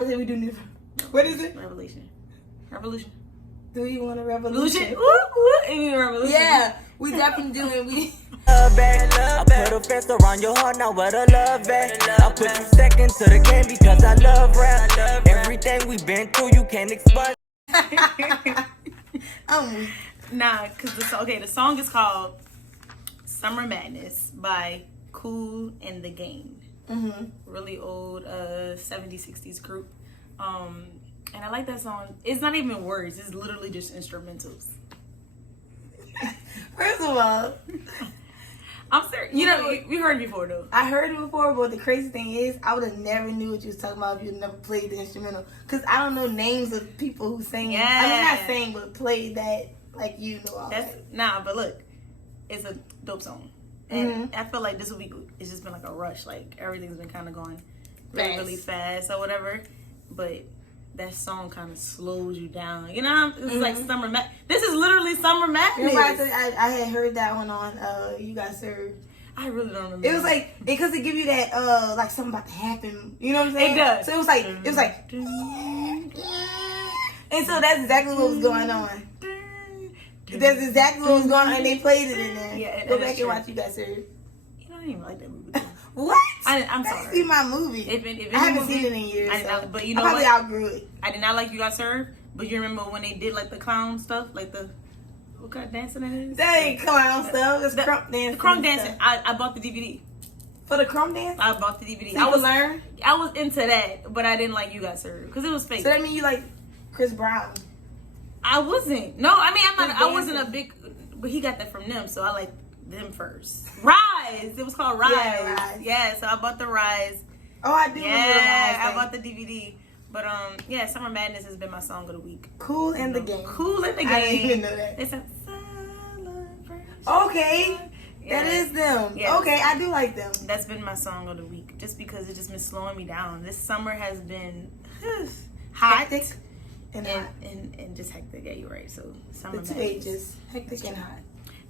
We do new. What is it? Revolution. Do you want a revolution? Revolution. Yeah, we definitely do it. We love back. I put a fence around your heart, now where the love at? I put you second to the game because I love rap. Everything we've been through, you can't explain. Nah, cause the song is called "Summer Madness" by H.O.U.R.S and The Game. Really old 70s, 60s group. And I like that song. It's not even words. It's literally just instrumentals. First of all, I'm serious. You know, we heard it before though. I heard it before, but the crazy thing is, I would have never knew what you was talking about if you never played the instrumental. Cause I don't know names of people who sing. Yeah. I mean, not sing, but play that like you know all that. Nah, but look, it's a dope song. And I feel like this week it's just been like a rush. Like everything's been kind of going really fast or whatever. But that song kind of slows you down. You know, it's like Summer Madness. This is literally Summer Madness. You know, I had heard that one on H.O.U.R.S. I really don't remember. It was like because it give you that like something about to happen. You know what I'm saying? It does. So it was like and so that's exactly what was going on. That's exactly what was going on, and they played it in there. Yeah, go back and watch H.O.U.R.S. You know, I didn't even like that movie. What? I'm sorry. That's my movie. If I haven't seen it in years. But you know I probably outgrew it. I did not like H.O.U.R.S, but you remember when they did like the clown stuff, like the what kind of dancing that is? That ain't clown stuff. It's crump dancing. The crump dancing. I bought the DVD. For the crump dance? I bought the DVD. So I was into that, but I didn't like H.O.U.R.S because it was fake. So that means you like Chris Brown? I wasn't. No, I mean I wasn't a big, but he got that from them, so I like them first. Rise. It was called Rise. Yeah, Rise. Yeah, so I bought the Rise. Oh, I do. Yeah, I bought the DVD. But yeah, Summer Madness has been my song of the week. H.O.U.R.S in the Game. H.O.U.R.S in the Game. I didn't even know that. It's a celebration. Okay. Yeah. That is them. Yeah. Okay, I do like them. That's been my song of the week, just because it's just been slowing me down. This summer has been hot. Hectic and hot. And just hectic. Yeah, you're right. So Summer The two Madness. H's. Hectic and hot.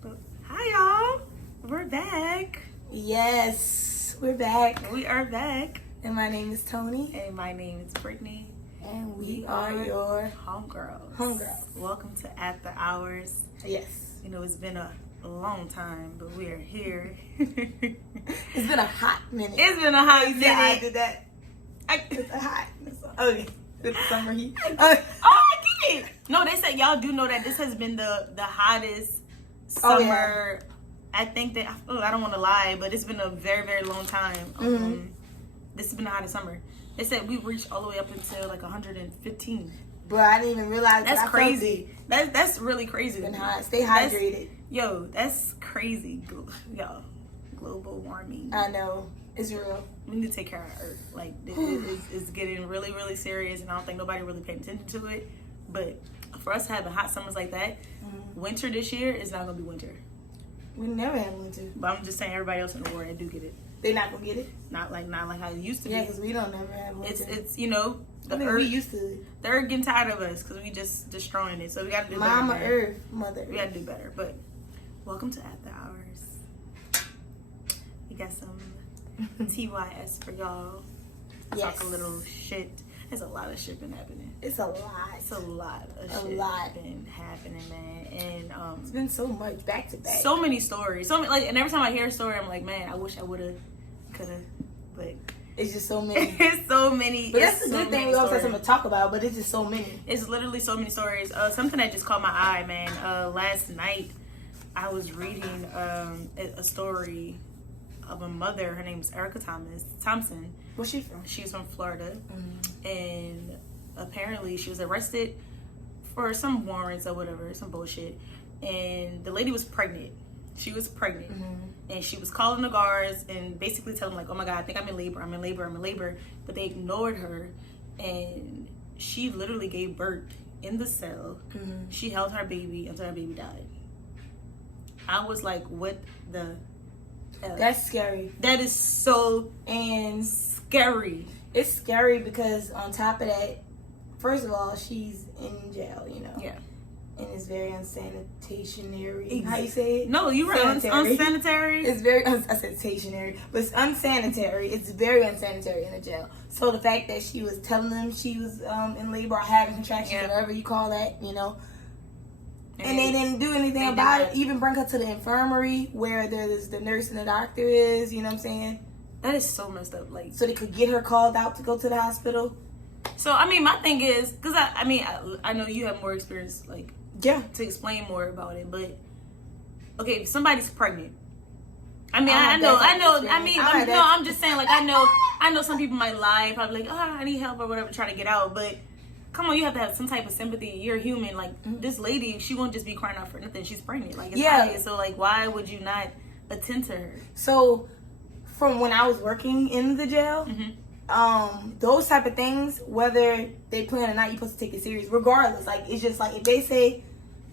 But, hi y'all. We're back. Yes, we're back. We are back. And my name is Tony. And my name is Brittany. And we are your homegirls. Welcome to After Hours. Yes. You know, it's been a long time, but we are here. It's been a hot minute. It's been a hot minute. Yeah, I did that. It's a hot. Okay. It's summer heat. I did. No, they said y'all do know that this has been the hottest summer. Oh, yeah. I think that I don't want to lie, but it's been a very, very long time. This has been the hottest summer. They said we reached all the way up until like 115. Bro, I didn't even realize that's crazy. That's really crazy. It's been hot. Stay hydrated. That's crazy. Yo, global warming. I know. It's real. We need to take care of our Earth. Like, it's getting really, really serious, and I don't think nobody really paid attention to it. But for us having hot summers like that, winter this year is not going to be winter. We never had winter. But I'm just saying, everybody else in the world, they do get it. They're not going to get it? Not like how it used to be. Yeah, because we don't never have winter. It's you know, I mean, we used to. The Earth getting tired of us because we just destroying it. So we got to do better. Mama Earth, Mother We got to do better. But welcome to After Hours. We got some TYS for y'all. Yes. Talk a little shit. There's a lot of shit been happening. It's a lot. It's a lot of shit been happening, man. And it's been so much back to back. So many stories. So many, like, and every time I hear a story, I'm like, man, I wish I would have, but it's just so many. It's so many. But that's the good thing. We always have something to talk about, but it's just so many. It's literally so many stories. Something that just caught my eye, man. Last night, I was reading a story of a mother. Her name is Erica Thompson. Where's she from? She's from Florida, and apparently she was arrested for some warrants or whatever, some bullshit. And the lady was pregnant. She was pregnant, and she was calling the guards and basically telling them like, "Oh my God, I think I'm in labor. I'm in labor. I'm in labor." But they ignored her, and she literally gave birth in the cell. She held her baby until her baby died. I was like, "What the?" That's scary. That is so and scary. It's scary because on top of that, first of all, she's in jail, you know. Yeah. and it's very unsanitary. How you say it? No, you're right. Unsanitary. It's very unsanitary, but it's unsanitary. It's very unsanitary in the jail. So the fact that she was telling them she was in labor or having contractions, whatever you call that, you know, and they didn't do anything about it. Even bring her to the infirmary where there's the nurse and the doctor is. You know what I'm saying? That is so messed up. Like, so they could get her called out to go to the hospital. So I mean, my thing is, because I know you have more experience, like, to explain more about it, but okay, if somebody's pregnant, I'm just saying, like, I know some people might lie, probably like, oh, I need help or whatever, try to get out, but come on, you have to have some type of sympathy. You're human. Like, this lady, she won't just be crying out for nothing. She's pregnant. Like, it's obvious. So, like, why would you not attend to her? So, from when I was working in the jail, those type of things, whether they plan or not, you're supposed to take it serious regardless. Like, it's just like, if they say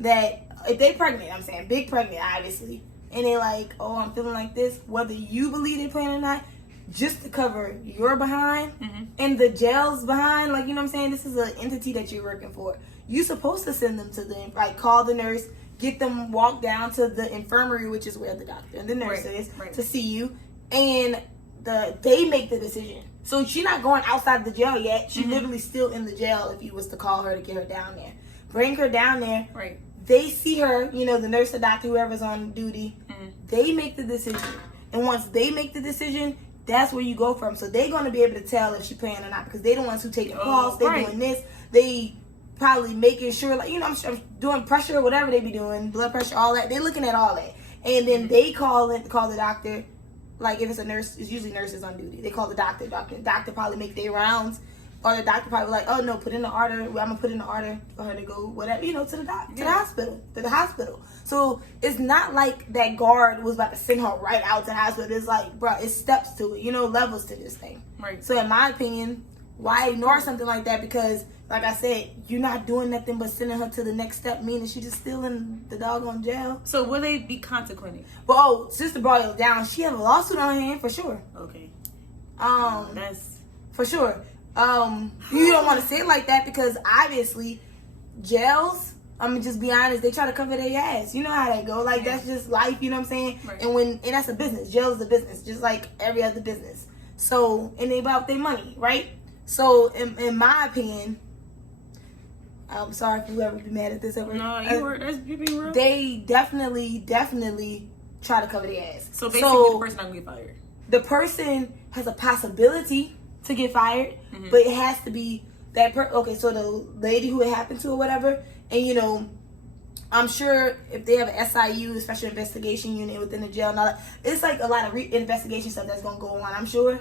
that, if they pregnant, I'm saying big pregnant, obviously, and they like, oh, I'm feeling like this, whether you believe they plan or not, just to cover your behind and the jail's behind, like, you know what I'm saying, this is an entity that you're working for. You're supposed to send them to the, like, call the nurse, get them walk down to the infirmary, which is where the doctor and the nurse is, to see you, and they make the decision. So she's not going outside the jail yet. She's literally still in the jail if you was to call her to get her down there. Bring her down there. Right. They see her, you know, the nurse, the doctor, whoever's on duty. They make the decision. And once they make the decision, that's where you go from. So they're going to be able to tell if she's playing or not, because they're the ones who taking calls. They're doing this. They probably making sure, like, you know, I'm doing pressure, whatever they be doing, blood pressure, all that. They're looking at all that. And then they call the doctor. Like, if it's a nurse, it's usually nurses on duty. They call the doctor. The doctor probably make their rounds. Or the doctor probably like, oh, no, put in the order. I'm going to put in the order for her to go, whatever, you know, to the hospital. So it's not like that guard was about to send her right out to the hospital. It's like, bro, it's steps to it, you know, levels to this thing. Right. So in my opinion, why ignore something like that? Because, like I said, you're not doing nothing but sending her to the next step, meaning she's just still in the doggone jail. So will they be consequented? Well, Sister brought it down. She have a lawsuit on her hand for sure. Okay. That's for sure. You don't want to say it like that, because obviously jails, I'm gonna just be honest, they try to cover their ass. You know how that go. Like, that's just life, you know what I'm saying? Right. And that's a business. Jail is a business, just like every other business. So, and they about their money, right? So, in my opinion, I'm sorry if you ever be mad at this ever. No, you're being real. They definitely try to cover their ass. So basically, the person not gonna get fired. The person has a possibility to get fired, but it has to be that okay, so the lady who it happened to or whatever, and, you know, I'm sure if they have an SIU, Special Investigation Unit within the jail and all that, it's like a lot of investigation stuff that's gonna go on, I'm sure.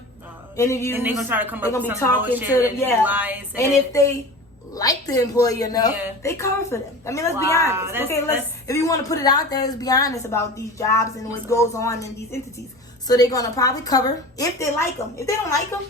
Interviews, and they're gonna try to come up with be some talking bullshit to lies, and if they like the employee enough, they cover for them. I mean, let's be honest. If you want to put it out there, let's be honest about these jobs and what goes on in these entities. So they're gonna probably cover if they like them. If they don't like them,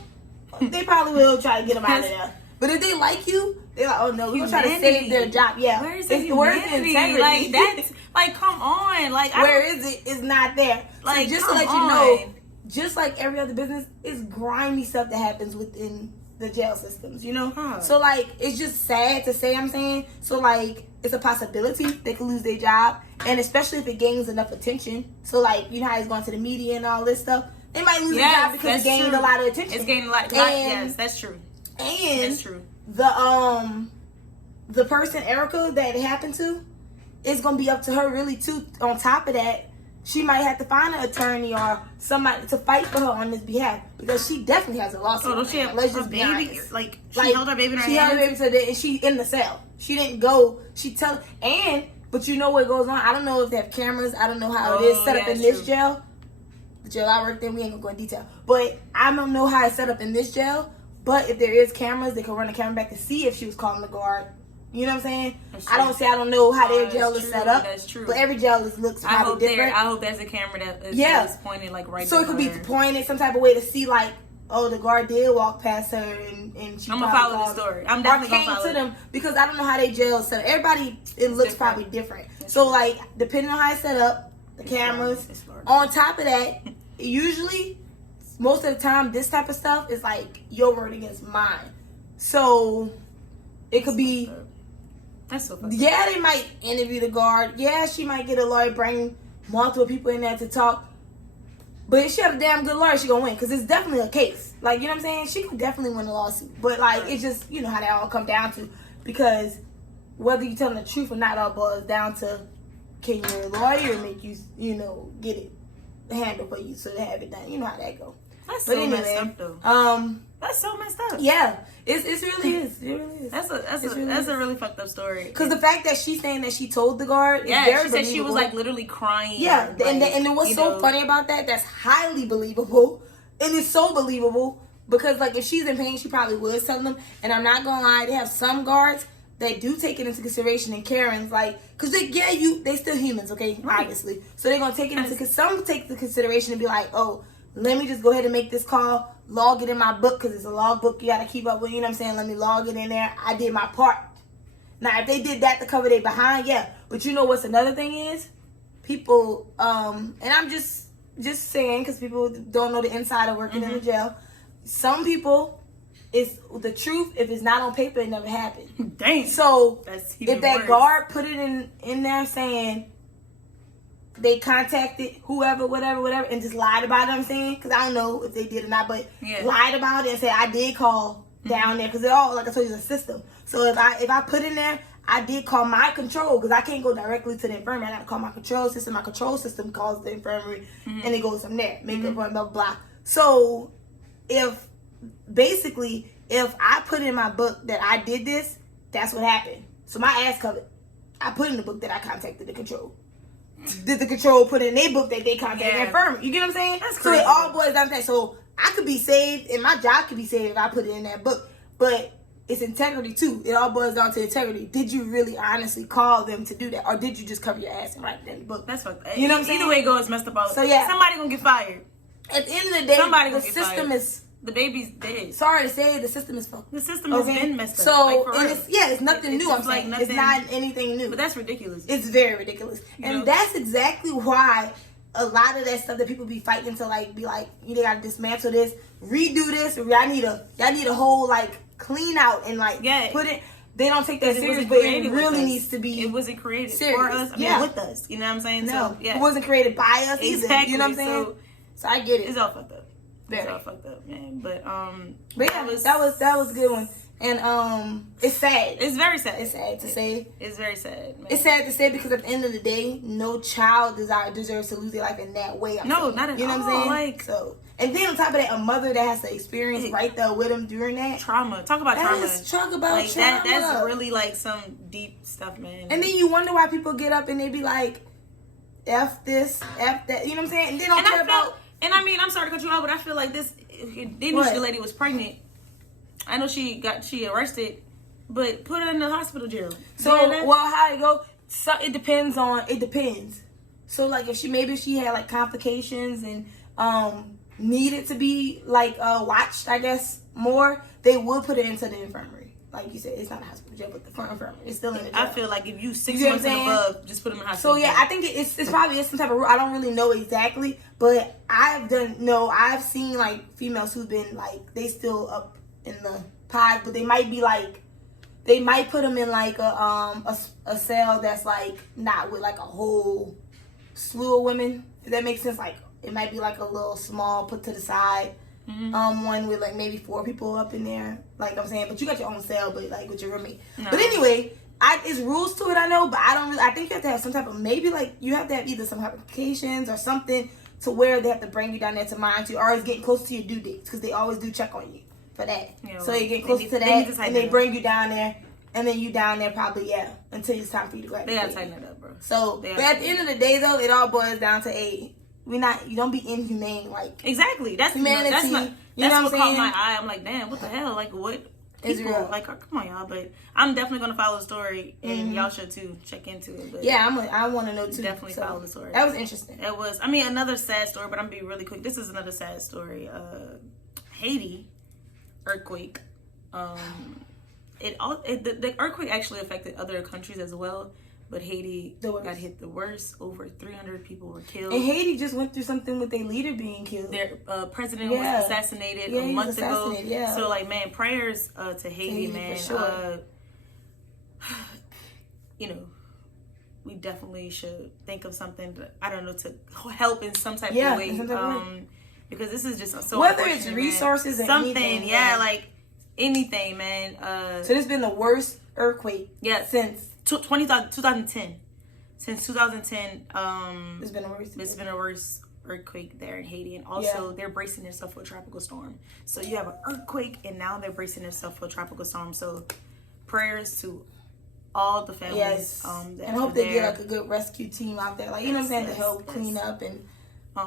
they probably will try to get them out of there. But if they like you, they're like, oh no, we're gonna try to save their job. Yeah, where's the integrity? Like, that's like, come on, like, where is it? It's not there. Like, so just to let you know, just like every other business, it's grimy stuff that happens within the jail systems, you know? So, like, it's just sad to say, I'm saying. So, like, it's a possibility they could lose their job, and especially if it gains enough attention. So, like, you know how it's going to the media and all this stuff? They might lose their job because it gained a lot of attention. It's gained a lot. Yes, that's true. And that's true. The person, Erica, that it happened to, it's going to be up to her, really, too. On top of that, she might have to find an attorney or somebody to fight for her on this behalf, because she definitely has a lawsuit. Oh, she have a baby? Like, she held her baby in her hands? She held her baby and she in the cell. She didn't go. But you know what goes on? I don't know if they have cameras. I don't know how it is set up in this jail. The jail I worked in, we ain't going to go in detail. But I don't know how it's set up in this jail. But if there is cameras, they can run the camera back to see if she was calling the guard. You know what I'm saying? I don't know how their jail is set up. That's true. But every jail looks probably different. I hope there's a camera that is pointed like right. So it could be pointed some type of way to see, like, oh, the guard did walk past her and she. I'm gonna follow the story. I'm definitely gonna follow to them, because I don't know how they jail is set up. Everybody, it looks probably different. So, like, depending on how it's set up, the cameras. On top of that, usually, most of the time, this type of stuff is like your word against mine. So it could be That's so funny. Yeah, they might interview the guard. Yeah, she might get a lawyer, bring multiple people in there to talk. But if she have a damn good lawyer, she gonna win. Because it's definitely a case. Like, you know what I'm saying? She can definitely win the lawsuit. But, like, it's just, you know how that all come down to. Because whether you telling the truth or not, all boils down to, can your lawyer make you, you know, get it handled for you so to have it done. You know how that go. That's but so anyway, messed up, though. That's so messed up. Yeah, it really is. It really is. That's a really fucked up story. Because the fact that she's saying that she told the guard, is very she said believable. she was like literally crying. Yeah, like, and what's so funny about that? That's highly believable, and it's so believable because like if she's in pain, she probably was telling them. And I'm not gonna lie, they have some guards that do take it into consideration, and Karen's like, because they still humans, okay, right. Obviously, so they're gonna take it into some take the consideration and be like, oh, let me just go ahead and make this call, log it in my book, because it's a log book you got to keep up with, you know what I'm saying? Let me log it in there. I did my part. Now, if they did that to cover their behind, yeah. But you know what's another thing is? People, and I'm just saying, because people don't know the inside of working in the jail. Some people, it's the truth. If it's not on paper, it never happened. Dang. So, if that worse. guard put it in there saying, they contacted whoever, whatever, and just lied about it, I'm saying. Because I don't know if they did or not, but lied about it and said, I did call down there. Because it all, like I told you, is a system. So if I put in there, I did call my control. Because I can't go directly to the infirmary. I got to call my control system. My control system calls the infirmary. And it goes from there. Make up, blah, blah, blah. So if I put in my book that I did this, that's what happened. So my ass covered. I put in the book that I contacted the control. Did the control put in their book that they contacted the infirmary? You get what I'm saying? That's crazy. So it all boils down to that. So I could be saved and my job could be saved if I put it in that book. But it's integrity too. It all boils down to integrity. Did you really honestly call them to do that? Or did you just cover your ass and write it in the book? That's fucked up. You know what I'm saying? Either way it goes, messed up all. So yeah. Somebody gonna get fired. At the end of the day, the system is... The baby's dead. Sorry to say, the system is fucked. The system has been messed up. So, like, for real. It's nothing new. I'm saying it's not anything new. But that's ridiculous. It's very ridiculous, and that's exactly why a lot of that stuff that people be fighting to like be like, you gotta dismantle this, redo this. Y'all need a whole like clean out and like put it. They don't take that serious, but it really needs to be. It wasn't created serious. for us. I mean, with us. You know what I'm saying? No, so, it wasn't created by us either. You know what I'm saying? So I get it. It's all fucked up. It's all fucked up, man. But yeah, that was a good one. And it's sad. It's very sad. It's sad to say. It's very sad, man. It's sad to say because at the end of the day, no child deserves to lose their life in that way. Not at all. You know what I'm saying? Like, so, and then on top of that, a mother that has to experience right there with them during that trauma. Talk about trauma. Talk about trauma. That's really like some deep stuff, man. And then you wonder why people get up and they be like, "F this, F that." You know what I'm saying? And they don't care about. And I mean, I'm sorry to cut you off, but I feel like this. They knew the lady was pregnant. I know she arrested, but put her in the hospital jail. So, how it go? So it depends. So, like, if she had like complications and needed to be like watched, I guess more, they would put her into the infirmary. Like you said, it's not a hospital jail, but the infirmary. It's still in the jail. I feel like if you 6 months and above, just put them in the hospital. So yeah, I think it's probably some type of rule. I don't really know exactly, but I've seen like females who've been like they still up in the pod, but they might put them in like a cell that's like not with like a whole slew of women. If that makes sense, like it might be like a little small put to the side. One with like maybe 4 people up in there, like I'm saying, but you got your own cell, but like with your roommate. No. But anyway, it's rules to it, I know, but I think you have to have some type of, maybe like you have to have either some applications or something to where they have to bring you down there to monitor you, or it's getting close to your due dates, because they always do check on you for that. Yeah, so you get close to that, and they bring you down there, and then you down there probably, until it's time for you to graduate. They gotta tighten it up, bro. So, but at the end of the day, though, it all boils down to you don't be inhumane, like exactly. That's humanity. That's what caught my eye. I'm like, damn, what the hell? Like, what? People, like, come on, y'all. But I'm definitely gonna follow the story, and y'all should too. Check into it. But I want to know too. Definitely follow the story. That was interesting. It was. I mean, another sad story, but I'm gonna be really quick. This is another sad story. Haiti earthquake. The earthquake actually affected other countries as well. But Haiti got hit the worst. Over 300 people were killed. And Haiti just went through something with their leader being killed. Their president was assassinated a month ago. Yeah. So, like, man, prayers to Haiti, man. For sure. we definitely should think of something, I don't know, to help in some type of way. Because this is just so whether it's resources or something, anything, like anything, man. So this has been the worst earthquake since 2010. Since 2010, it's been the worst. It's been the worst earthquake there in Haiti, and also they're bracing themselves for a tropical storm. So you have an earthquake, and now they're bracing themselves for a tropical storm. So prayers to all the families. And I hope they get like a good rescue team out there, like, you know what I'm saying, to help clean up. And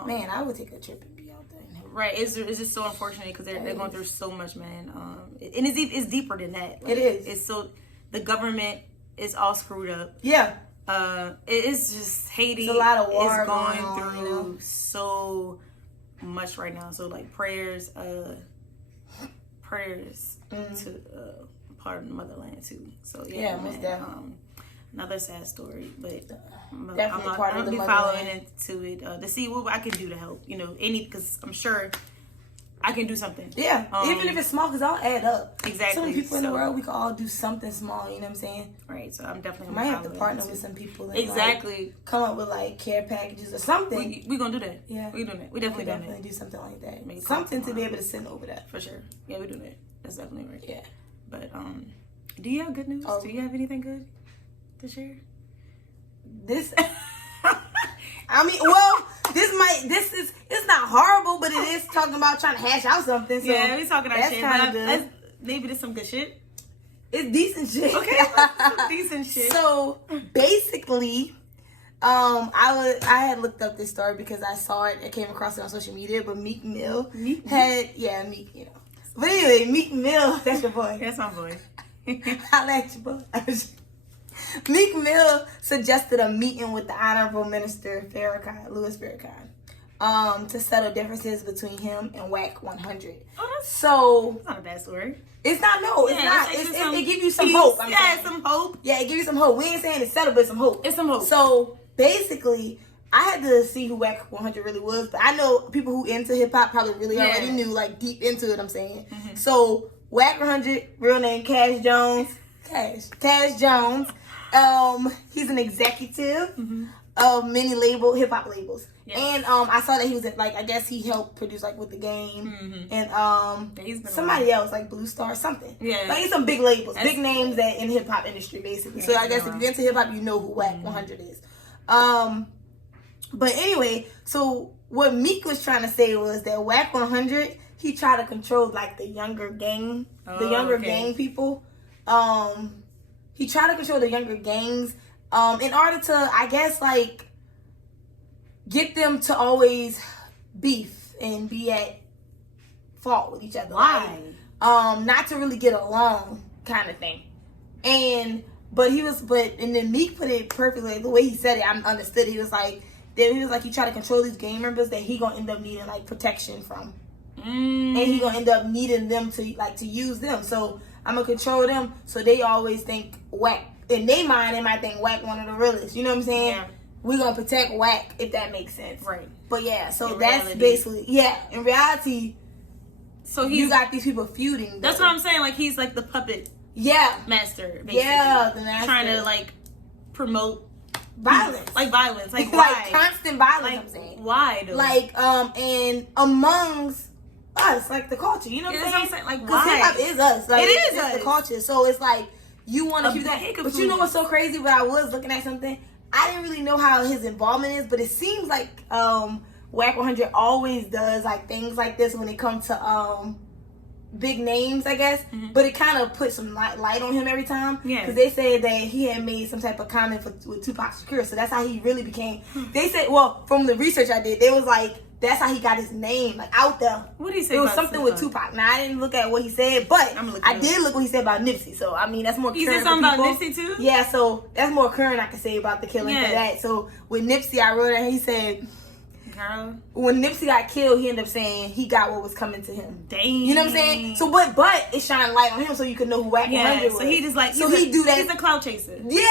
man, I would take a trip and be out there. Right, it's just so unfortunate because they're going through so much, man. And it's deeper than that. Like, it is. It's so the government is all screwed up. Yeah. It's just Haiti. It's a lot of war is going on, through so much right now. So like prayers to part of the motherland too. So yeah, most definitely. Another sad story, but definitely I'm part of the be motherland. following into it to see what I can do to help. Because I'm sure I can do something. Yeah, even if it's small, because I'll add up. Exactly. So many people in the world, we can all do something small. You know what I'm saying? Right. So I'm definitely might have to partner with some people. And exactly. Come up with like care packages or something. We gonna do that. Yeah, we doing that. We definitely do something like that. Something to be able to send over that. For sure. Yeah, we doing that. That's definitely right. Yeah. But do you have good news? Do you have anything good to share? This. I mean, well, it's not horrible, but it is talking about trying to hash out something. So yeah, we talking our shit. Kind of good. Maybe there's some good shit. It's decent shit. Okay, some decent shit. So basically, I had looked up this story because I saw it. I came across it on social media. But Meek Mill Meek, you know. But anyway, Meek Mill, that's your boy. That's my boy. I like your boy. Meek Mill suggested a meeting with the Honorable Minister Louis Farrakhan, to settle differences between him and WAC 100. That's not a bad story. It's not. No, it's not. It gives you some hope. Some hope. Yeah, it gives you some hope. We ain't saying it's settled, but some hope. It's some hope. So basically, I had to see who WAC 100 really was, but I know people who into hip hop probably really already knew, like deep into it. I'm saying. Mm-hmm. So WAC 100, real name Cash Jones. Cash Jones. He's an executive of many hip hop labels. Yes. And I saw that he was I guess he helped produce like With the Game and somebody else like Blue Star something. Yeah. Like he's some big labels, big names that in the hip hop industry basically. Yeah, so I guess if you're into hip hop, you know who WAC 100 is. But anyway, so what Meek was trying to say was that WAC 100, he tried to control like the younger gang people. He tried to control the younger gangs in order to, I guess, like, get them to always beef and be at fault with each other. Why? Not to really get along kind of thing. And then Meek put it perfectly. The way he said it, I understood. He was like, he tried to control these gang members that he gonna end up needing, like, protection from. And he gonna end up needing them to use them. So I'm gonna control them, so they always think WAC. In their mind, they might think WAC one of the realest. You know what I'm saying? Yeah. We're gonna protect WAC, if that makes sense. Right. But yeah, so that's basically, in reality, so you got these people feuding. That's what I'm saying. Like, he's like the puppet master, basically. Yeah, the master. Trying to, like, promote violence. Like violence. Like, why? Like constant violence, like, I'm saying. Why, though? Like, and amongst us, like the culture, you know what I'm saying? Like, because hip hop is us. Like, it is us. The culture. So it's like you want to do that. But you know what's so crazy? But I was looking at something. I didn't really know how his involvement is, but it seems like WAC 100 always does like things like this when it comes to big names, I guess. Mm-hmm. But it kind of put some light on him every time. Yeah. Because they said that he had made some type of comment with Tupac Shakur, so that's how he really became. They said, well, from the research I did, they was like, that's how he got his name, like, out there. What did he say? It was something Tupac? With Tupac. Now, I didn't look at what he said, but I did look what he said about Nipsey. So, I mean, that's more current. He said something about Nipsey, too? Yeah, so that's more current I can say about the killing for that. So, with Nipsey, I wrote that he said, girl, when Nipsey got killed, he ended up saying he got what was coming to him. Dang. You know what I'm saying? So, but it shined light on him so you could know who WAC 100 was. So, he just like, he do that. He's a clout chaser. Yeah!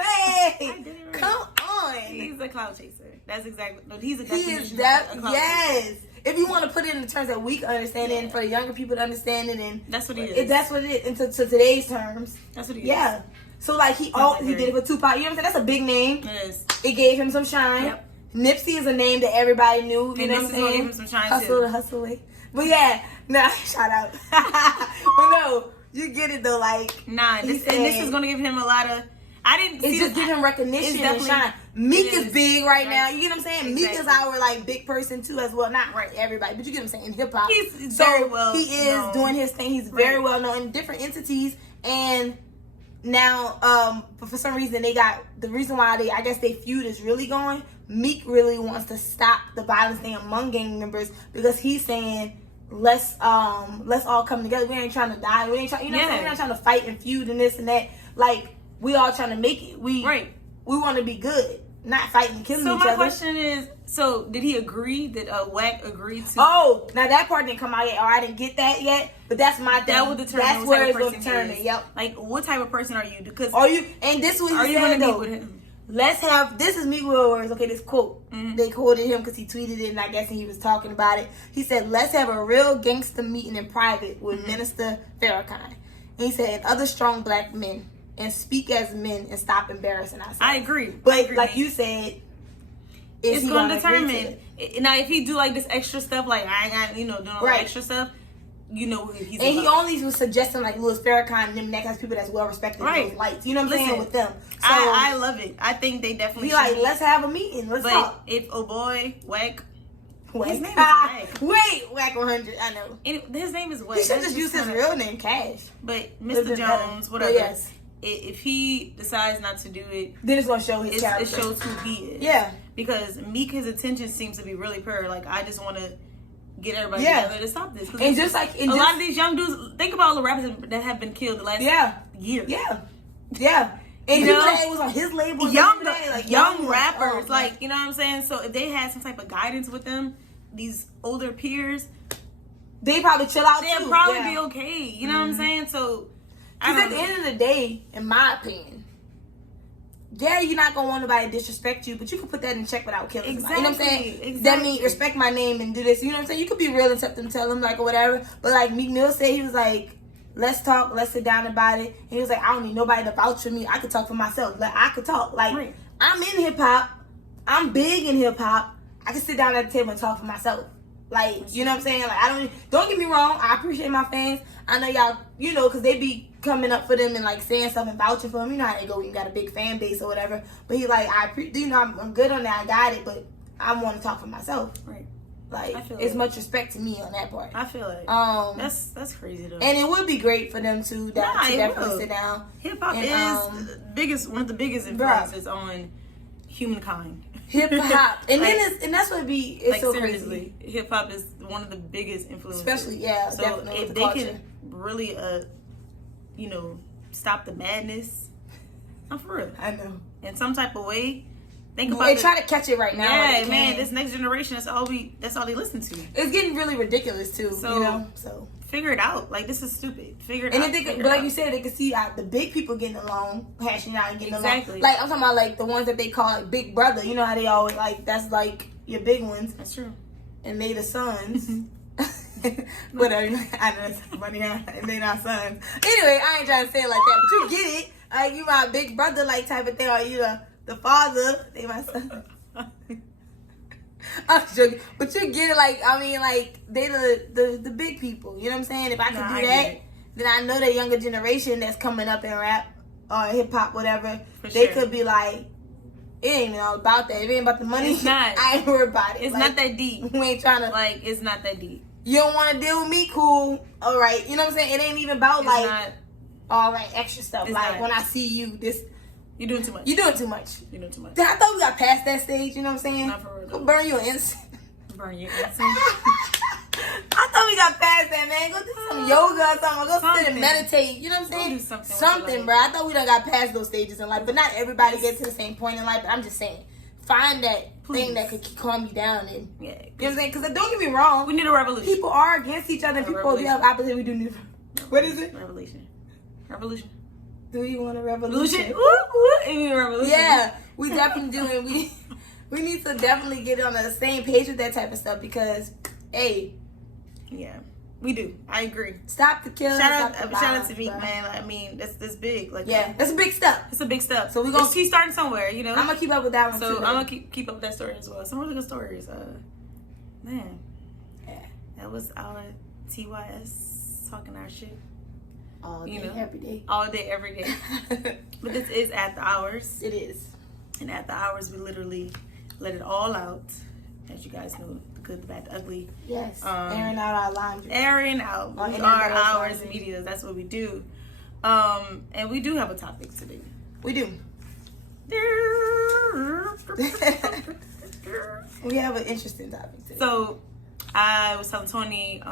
Hey! Come on! He's a clout chaser. That's exactly. No, he's a definition of a clout chaser. If you want to put it in the terms that we can understand it, and for the younger people to understand it, and that's what it is. That's what it is. Into today's terms. That's what it is. Yeah. So like he did it for Tupac. You know what I'm saying? That's a big name. It is. It gave him some shine. Yep. Nipsey is a name that everybody knew. You And know what I'm Nipsey's gonna saying? give him some shine Hustle too. to hustle away. But yeah, nah, shout out. But no, you get it though. Like Nah, this is gonna give him a lot of. I didn't. it's see just this- give him recognition and definitely- shine. Meek it is is. big right now. Right. You get what I'm saying? Exactly. Meek is our like big person too as well. Not Right. everybody, but you get what I'm saying in hip hop. He's so very well he is known. doing his thing. He's very Right. well known in different entities and. Now, but for some reason the reason why I guess they feud is really going. Meek really wants to stop the violence thing among gang members because he's saying let's all come together. We ain't trying to die. We ain't trying, you know what I'm saying? We're not trying to fight and feud and this and that. Like we all trying to make it. We want to be good, not fighting and killing each other. So my question is, so did he agree that WAC agreed to? Oh, now that part didn't come out yet, or I didn't get that yet. But that's my thing. That would determine that's what where type it's of going to person determine. he is. Yep. Like, what type of person are you? Because Are you? And this was are you going to meet with him? Let's have, this is Meek Mill's words, okay, this quote. Mm-hmm. They quoted him because he tweeted it and I guess he was talking about it. He said, let's have a real gangster meeting in private with Minister Farrakhan. And he said, and other strong black men, and speak as men and stop embarrassing ourselves. I agree. But I agree, like man. you said, It's going to determine. it? Now, if he do like this extra stuff, like I ain't got, doing all Right. the extra stuff, you know what he's And he about. only was suggesting like Louis Farrakhan and them that kind of people that's well respected in Right. those lights. You know what I'm saying? Listen, With them. So I love it. I think they definitely he like, should. let's have a meeting. Let's But talk. if boy Wack, Wait, his name is Wack. Wait, Wack 100. I know. His name is Wack. He should That's just use his kinda- real name, Cash. But Little Mr. bit Jones, better. whatever. But yes. If he decides not to do it, Then it's gonna show his it character. shows who he is. Yeah. Because Meek, his intention seems to be really pure. Like, I just want to get everybody Yeah. together to stop this. 'Cause And just like a lot of these young dudes, think about all the rappers that have been killed the last year. Yeah. And You you know? know, it was on his label. and Young, everything, like young like, rappers, oh, like, you know what I'm saying? So if they had some type of guidance with them, these older peers, they probably chill out they'll too. probably yeah. be okay. You know what I'm saying? So, I Because don't at the know. end of the day, in my opinion, yeah, you're not gonna want nobody to disrespect you, but you can put that in check without killing somebody. You know what I'm saying? Exactly. That means respect my name and do this. You know what I'm saying? You could be real and tell them like or whatever. But like Meek Mill said, he was like, let's talk, let's sit down about it. And he was like, I don't need nobody to vouch for me. I could talk for myself. Like I could talk. Like Right. I'm in hip hop. I'm big in hip hop. I can sit down at the table and talk for myself. Like, you know what I'm saying? Like, don't get me wrong. I appreciate my fans. I know y'all, you know, because they be coming up for them and, like, saying stuff and vouching for them. You know how they go when you got a big fan base or whatever. But he, like, I'm good on that. I got it. But I want to talk for myself. Right. Like, I feel it's it. much respect to me on that part. I feel it. That's crazy, though. And it would be great for them to It definitely will. sit down. Hip hop And, is one of the biggest influences on humankind. Hip hop. And Like- then and that's what it's so crazy. hip hop is one of the biggest influences. Especially, So definitely if with the they culture. can really, stop the madness, I'm for real. I know. In some type of way, think about They it. try to catch it right now. Yeah, they man, can. this next generation, that's all they listen to. It's getting really ridiculous too. So- You know, so. Figure it out. Like, this is stupid. Figure it And out. if they could, Figure but it like out. you said, they could see the big people getting along, hashing out and getting Exactly. along. Like I'm talking about, like the ones that they call like Big Brother. You know how they always like that's like your big ones, That's true. and they the sons. Whatever. I know it's funny, huh? And they not sons. Anyway, I ain't trying to say it like that, but you get it. Like you my big brother, like type of thing, or you the father. They my son. I'm joking, but you get it. Like I mean, like they the big people. You know what I'm saying? If I could Nah, I do get that, it. then I know the younger generation that's coming up in rap or hip hop, whatever, For they sure. could be like, it ain't even all about that. If it ain't about the money, It's not. I ain't worried about it. It's Like, not that deep. We ain't trying to. Like, it's not that deep. You don't want to deal with me, cool. All right, you know what I'm saying? It ain't even about It's like not. all right extra stuff. It's Like not. when I see you, this You're doing too much. you doing too much. You're doing too much. I thought we got past that stage. You know what I'm saying? Not for real, Go though. burn your incense. Burn your incense. I thought we got past that, man. Go do some yoga or something. Go sit and Something. meditate. You know what I'm Go saying? do something with Something, your bro. I thought we done got past those stages in life, but not everybody gets to the same point in life. But I'm just saying, find that Please. thing that could calm you down, and Yeah. you know what I'm saying? Because don't get me wrong, We need a revolution. people are against each other. And A people do have revolution. opposite. We do need. What is it? Revolution. Revolution. Do you want a revolution? Revolution. Ooh, ooh. You need a revolution. Yeah, we definitely do, and we need to definitely get on the same page with that type of stuff because, hey, Yeah. We do. I agree. Stop the killing. Shout out to Meek, man. I mean, that's big. Like, yeah, that's a big step. It's a big step. So we're gonna keep starting somewhere, you know. I'm gonna keep up with that one. So too, I'm gonna keep up with that story as well. Some really good stories. Man, yeah, that was our TYS talking our shit. All day, every day. All day, every day. But this is At the Hours. It is. And At the Hours, we literally let it all out. As you guys know, the good, the bad, the ugly. Yes. Airing out our laundry. Airing out. We are Ours Media. That's what we do. And we do have a topic today. We do. We have an interesting topic today. So, I was telling Tony,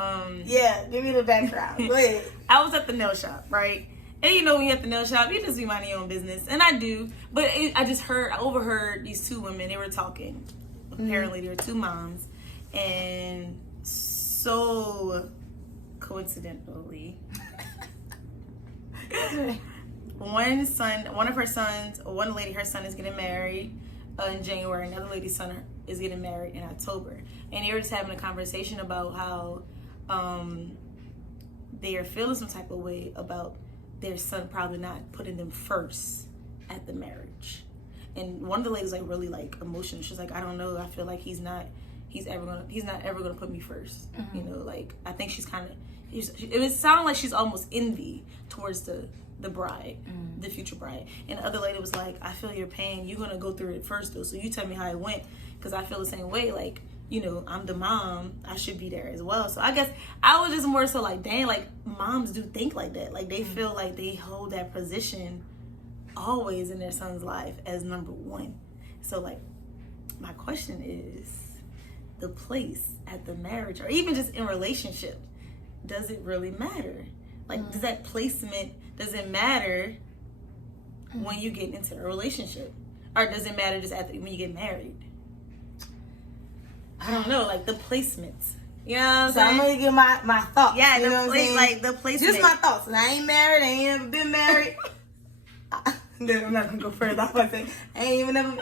yeah, give me the background. Go ahead. I was at the nail shop, right? And you know, when you're at the nail shop, you just be minding your own business. And I do. But I overheard these two women, they were talking. Apparently, there were two moms. And so coincidentally, one of her sons, one lady, her son is getting married in January. Another lady's son is getting married in October. And they were just having a conversation about how they are feeling some type of way about their son probably not putting them first at the marriage. And one of the ladies really emotional. She's like, I don't know. I feel like he's not ever gonna put me first. Mm-hmm. You know, I think she's kind of. It was sounding like she's almost envy towards the bride, the future bride. And the other lady was like, I feel your pain. You're gonna go through it first though. So you tell me how it went, because I feel the same way. Like, you know, I'm the mom. I should be there as well. So I guess I was just more so like, dang, moms do think like that. Like they feel like they hold that position always in their son's life as number one. So my question is, the place at the marriage, or even just in relationship, does it really matter? Does that placement, does it matter when you get into a relationship? Or does it matter just when you get married? I don't know, the placement. You know what I'm saying? I'm going to give my thoughts. Yeah, you know what I'm saying? The placement. Just my thoughts. And I ain't married. I ain't never been married. I'm not going to go further. I'm going to say, I ain't even never...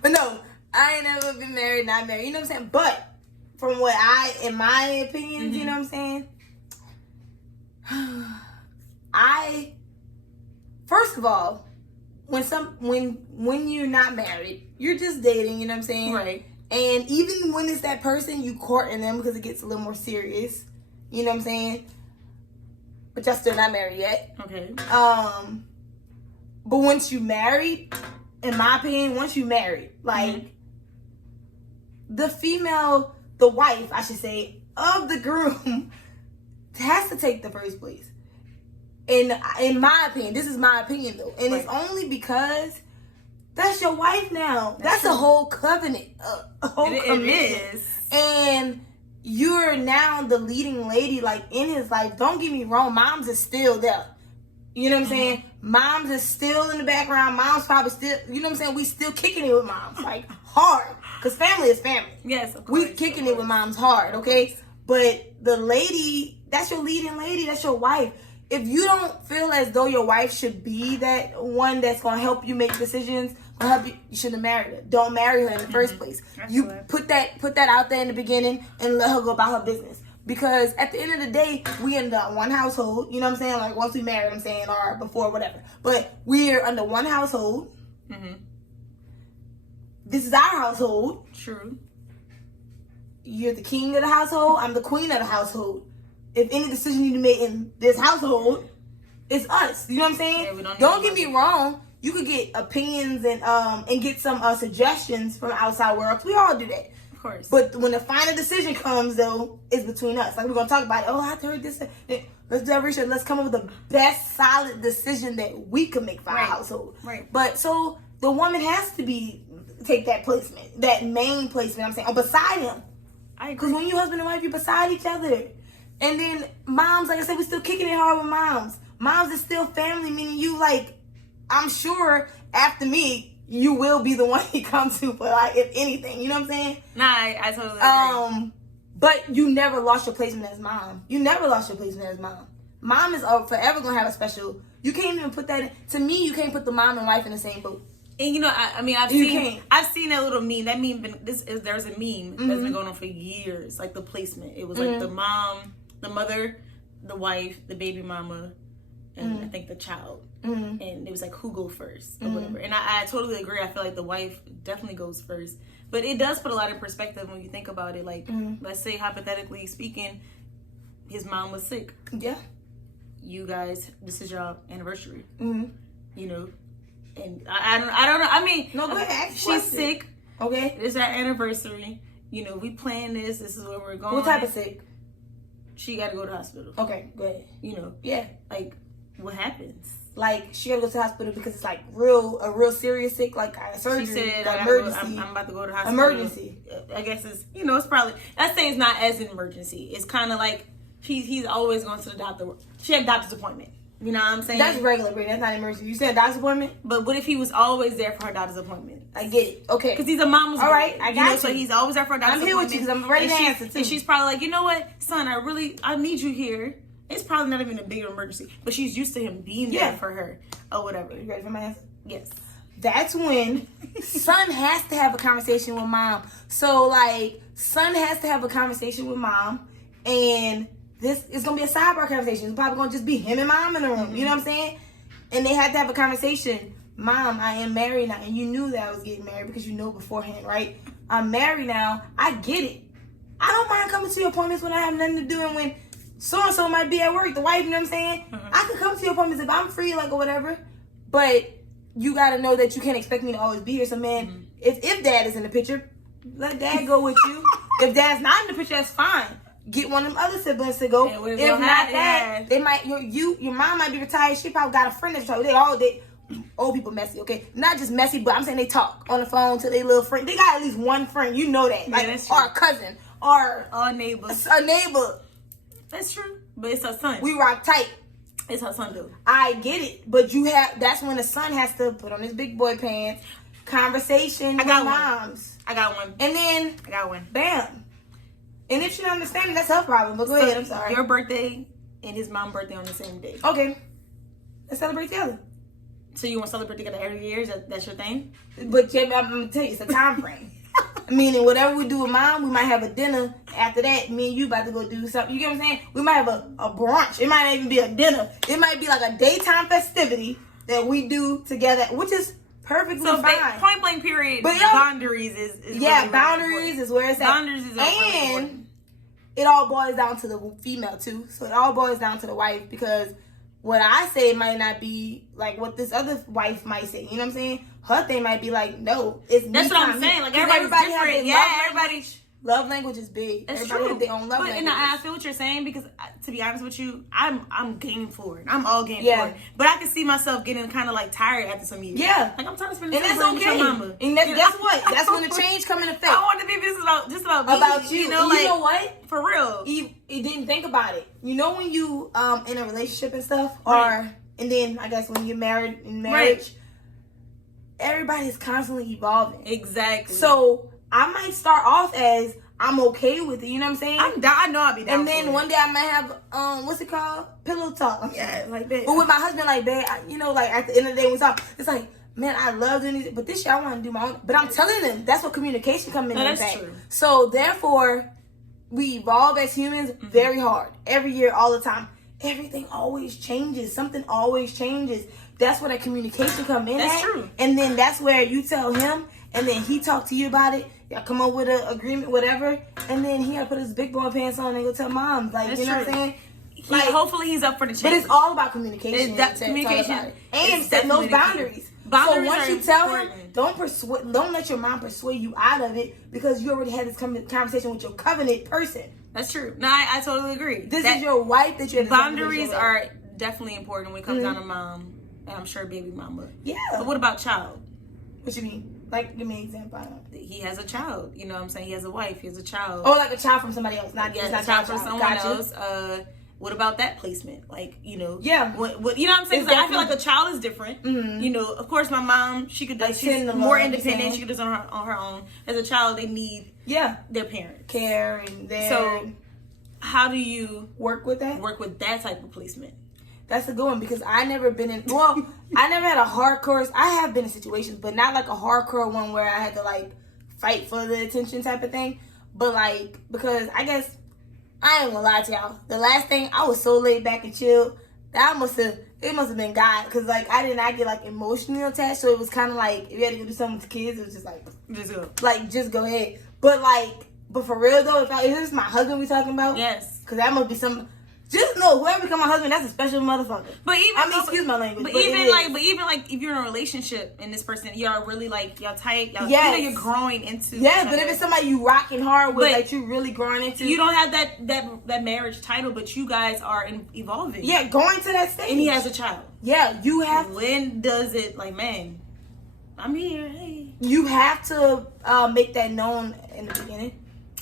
But no, I ain't never been married, not married. You know what I'm saying? But from what in my opinions, you know what I'm saying? First of all, when you're not married, you're just dating, you know what I'm saying? Right. And even when it's that person, you courting them because it gets a little more serious. You know what I'm saying? But y'all still not married yet. Okay. But once you married, in my opinion, once you married, the wife, I should say, of the groom has to take the first place. In my opinion, this is my opinion though. And it's only because that's your wife now. That's a whole covenant. A whole commitment. It is. And you're now the leading lady, in his life. Don't get me wrong, moms is still there. You know what I'm saying? Moms is still in the background. Moms probably still, you know what I'm saying? We still kicking it with moms, hard. Because family is family. Yes, of course. We kicking it with moms hard, okay? But the lady, that's your leading lady. That's your wife. If you don't feel as though your wife should be that one that's going to help you make decisions, you shouldn't have married her. Don't marry her in the first place. You put that out there in the beginning and let her go about her business. Because at the end of the day, we end up one household. You know what I'm saying? Once we married, I'm saying, or before, whatever. But we're under one household. Mm-hmm. This is our household. True. You're the king of the household. I'm the queen of the household. If any decision you need to make in this household, it's us. You know what I'm saying? Yeah, don't get me wrong. You could get opinions and get some suggestions from outside world. We all do that. Of course. But when the final decision comes, though, it's between us. We're going to talk about it. Oh, I heard this. Let's do research. Let's come up with the best solid decision that we can make for our household. Right. But so the woman has to take that placement, that main placement, I'm saying, beside him. I agree. Because when you husband and wife, you're beside each other. And then moms, like I said, we're still kicking it hard with moms. Moms is still family, meaning you, I'm sure after me, you will be the one he comes to for, if anything. You know what I'm saying? Nah, I totally agree. But you never lost your placement as mom. You never lost your placement as mom. Mom is forever going to have a special... You can't even put that in... To me, you can't put the mom and wife in the same boat. And you know, I've seen that little meme. That meme, there's a meme that's been going on for years. The placement. It was the mom the mother, the wife, the baby mama, and I think the child. And it was like, who go first or whatever. And I totally agree. I feel like the wife definitely goes first. But it does put a lot in perspective when you think about it. Like, let's say, hypothetically speaking, his mom was sick. Yeah. You guys, this is your anniversary. You know, and I don't know. I mean, no, go ahead. She's sick. Okay. It's our anniversary. You know, we plan this. This is where we're going. What type of sick? She got to go to the hospital. Okay, go ahead. You know. Yeah. Like, what happens? Like, she got to go to the hospital because it's like a real serious sick, like surgery. She said, like emergency. I'm about to go to the hospital. Emergency. I guess it's, you know, it's probably, I'd say it's not as an emergency. It's kind of like he's always going to the doctor. She had a doctor's appointment. You know what I'm saying? That's regular, Brittany. That's not emergency. You said a doctor's appointment? But what if he was always there for her doctor's appointment? I get it. Okay. Because he's a mama's boy. All right, I got you. So he's always there for her doctor's appointment. I'm here with you because I'm ready to answer, too. And she's probably like, you know what, son, I need you here. It's probably not even a big emergency. But she's used to him being there for her or whatever. You ready for my answer? Yes. That's when son has to have a conversation with mom. So, like, son has to have a conversation with mom, and this is going to be a sidebar conversation. It's probably going to just be him and mom in the room. You know what I'm saying? And they had to have a conversation. Mom, I am married now. And you knew that I was getting married because you know beforehand, right? I'm married now. I get it. I don't mind coming to your appointments when I have nothing to do and when so-and-so might be at work, the wife, you know what I'm saying? I could come to your appointments if I'm free, like, or whatever. But you got to know that you can't expect me to always be here. So, man, if dad is in the picture, let dad go with you. If dad's not in the picture, that's fine. Get one of them other siblings to go. If not that, they might your mom might be retired. She probably got a friend that's retired. Old people messy, okay? Not just messy, but I'm saying they talk on the phone to their little friend. They got at least one friend, you know that, like, or a cousin, or neighbors, a neighbor. That's true, but it's her son. We rock tight. It's her son, though. I get it, but that's when the son has to put on his big boy pants. Conversation with moms. I got one. And then I got one. Bam. And if she don't understand it, that's her problem. But go ahead, I'm sorry. Your birthday and his mom's birthday on the same day. Okay. Let's celebrate together. So you want to celebrate together every year? That's your thing? But Jamie, I'm going to tell you, it's a time frame. Meaning whatever we do with mom, we might have a dinner. After that, me and you about to go do something. You get what I'm saying? We might have a brunch. It might not even be a dinner. It might be like a daytime festivity that we do together, which is perfectly fine. Point blank period. But boundaries is really boundaries is where it's at. Boundaries is really important. It all boils down to the female too. So it all boils down to the wife, because what I say might not be like what this other wife might say. You know what I'm saying? Her thing might be like, no, it's me. That's what I'm saying. Like, everybody has their love language is big. That's everybody true. has their own love language. And I feel what you're saying, because to be honest with you, I'm game for it. I'm all game for it. But I can see myself getting kind of like tired after some years. Yeah. Like, I'm trying to spend time with your mama. And guess what? That's when the change come into effect. I want to think this is just about me. About you. You know what? For real. You didn't think about it. You know when you in a relationship and stuff, and then I guess when you get married in marriage, everybody's constantly evolving. Exactly. So I might start off as I'm okay with it. You know what I'm saying? I know I'll be down. And then one day I might have what's it called? Pillow talk. Yeah, like that. But with my husband, like, babe, like at the end of the day we talk, it's like, man, I love doing this, but this year I want to do my own. But I'm telling them that's what communication comes in. That's true. So therefore, we evolve as humans very hard every year, all the time. Everything always changes. Something always changes. That's where that communication come in. That's true. And then that's where you tell him, and then he talk to you about it. Y'all come up with an agreement, whatever, and then he gotta put his big boy pants on and go tell mom. Like, that's you know true. what I'm saying? Like, hopefully he's up for the change. But it's all about communication. Communication and setting those boundaries. So once you tell him, don't let your mom persuade you out of it, because you already had this conversation with your covenant person. That's true. No, I totally agree. This is your wife that you have. Boundaries are definitely important when it comes down to mom, and I'm sure baby mama. Yeah. But what about child? What you mean? Like, give me an example. He has a child. You know what I'm saying? He has a wife. He has a child. Oh, like a child from somebody else. Not a child from someone else. What about that placement? Like, you know. Yeah. What you know what I'm saying? Like, I feel like a child is different. Mm-hmm. You know, of course, my mom, she could do, she's more independent. She could do this on her own. As a child, they need their parents. Care and their... So, how do you work with that? Work with that type of placement? That's a good one, because I never been in... Well, I never had a hardcore... I have been in situations, but not like a hardcore one where I had to, like, fight for the attention type of thing. But, like, because I guess... I ain't gonna lie to y'all. The last thing, I was so laid back and chill that it must have been God, because like I did not get like emotionally attached. So it was kind of like if you had to go do something with the kids, it was just like just go ahead. But for real though, if this is my husband we talking about, yes, because that must be some. Just know whoever become my husband, that's a special motherfucker. But even excuse my language. But even like if you're in a relationship and this person, y'all really like y'all tight, y'all you're growing into. Yeah, but if it's somebody you rocking hard with, like you really growing into, you don't have that marriage title, but you guys are evolving. Yeah, going to that stage. And he has a child. Yeah, you have. When does it like, man? I'm here. Hey. You have to make that known in the beginning.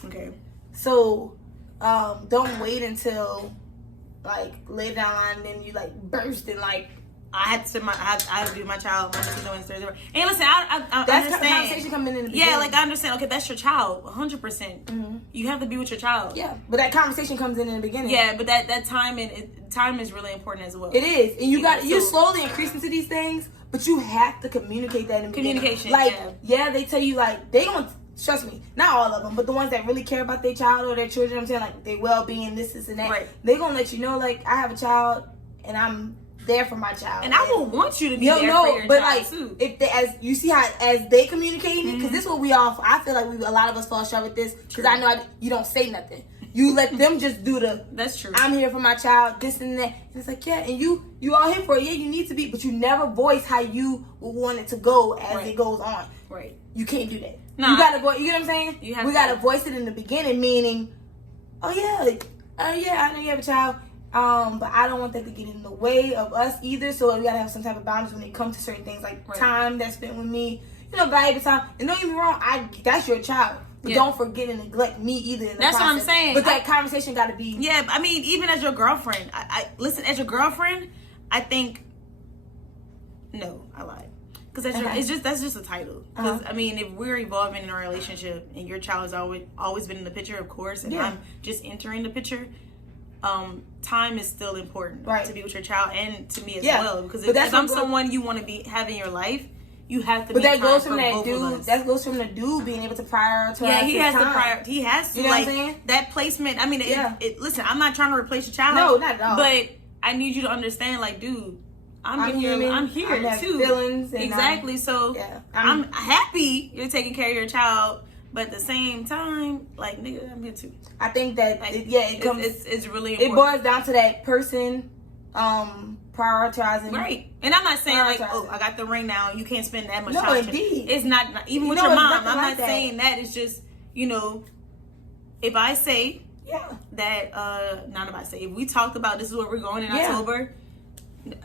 Okay. So, don't wait until. Like lay down line, and then you like burst and like I had to do my child. And listen, I that's understand. Conversation coming in the beginning. Yeah, like I understand. Okay, that's your child, 100%. Mm-hmm. You have to be with your child. Yeah, but that conversation comes in the beginning. Yeah, but that time is really important as well. It is, and you slowly increase into these things, but you have to communicate that in the communication. Like they tell you like they gonna. Trust me, not all of them, but the ones that really care about their child or their children, I'm saying, like, their well-being, this, and that, right. They're going to let you know, like, I have a child, and I'm there for my child. And I will want you to be there for your but child, like, too. If they, you see how, as they communicating it, because this is what I feel like a lot of us fall short with this, because I know you don't say nothing. You let them just do that's true. I'm here for my child, this and that. And it's like, yeah, and you all here for it. Yeah, you need to be, but you never voice how you want it to go as it goes on. Right. You can't do that. No, you gotta voice. You know what I'm saying? We gotta voice it in the beginning, meaning, I know you have a child, but I don't want that to get in the way of us either. So we gotta have some type of boundaries when it comes to certain things, like time that's spent with me. Valuable time. And don't get me wrong, that's your child. But don't forget and neglect me either. That's what I'm saying. But that conversation got to be. Yeah, I mean, even as your girlfriend, I listen. As your girlfriend, I think. No, I lied. Because that's just a title. Because I mean, if we're evolving in a relationship and your child has always been in the picture, of course, and I'm just entering the picture, time is still important to be with your child and to me as well. Because if I'm someone you want to be having in your life, you have to. But that goes from that dude. That goes from the dude being able to prioritize. Yeah, he has to He has to. You know what I'm saying? That placement. I mean, listen, I'm not trying to replace your child. No, not at all. But I need you to understand, like, dude. I'm here too. Feelings and exactly. I'm happy you're taking care of your child, but at the same time, like, nigga, I'm here too. I think that it's really important. It boils down to that person prioritizing. Right. And I'm not saying like, oh, I got the ring now, you can't spend that much time. No, indeed. It's not even with your mom. I'm not saying that. It's just, if I say that if we talked about this is where we're going in October.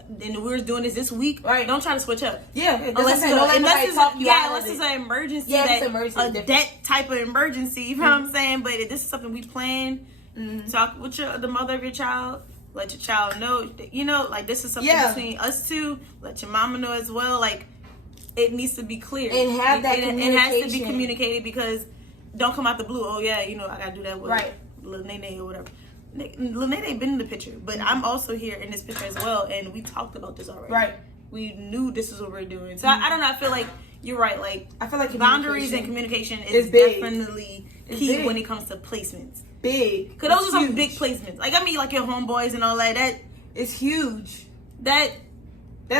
Then we were doing this week. Right. Don't try to switch up. Yeah. Unless it's an emergency. Yeah, it's an emergency. A debt type of emergency. You know what I'm saying? But if this is something we plan, talk with the mother of your child. Let your child know. Like this is something between us two. Let your mama know as well. Like it needs to be clear. And have that communication. It has to be communicated because don't come out the blue. Oh yeah, I gotta do that with Lil Nene or whatever. Lil Nene been in the picture, but I'm also here in this picture as well, and we talked about this already. Right. We knew this is what we're doing. So I don't know. I feel like you're right. Like I feel like boundaries and communication is definitely key when it comes to placements. Big. Cause those are some big placements. Like I mean, like your homeboys and all that. That is huge. That's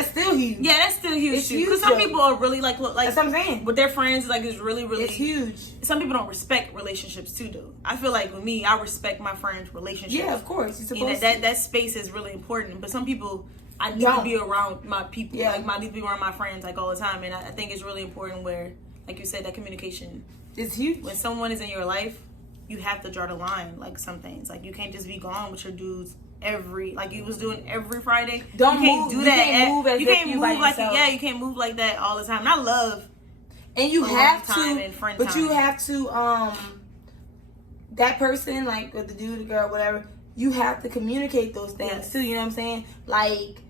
still huge. Yeah, that's still huge too. Because some people are really like that's what I'm saying. With their friends, like it's really, really. It's huge. Some people don't respect relationships too, though. I feel like with me, I respect my friends' relationships. Yeah, of course. You're supposed to. That space is really important. But some people, I need to be around my people. Yeah. Like I need to be around my friends like all the time, and I think it's really important where, like you said, that communication is huge. When someone is in your life, you have to draw the line. Like some things, like you can't just be gone with your dudes. Like you was doing every Friday. You can't do that. You can't move like you can't move like that all the time. And I love and you have to but you have to that person, like with the dude, the girl, whatever, you have to communicate those things too, you know what I'm saying? Like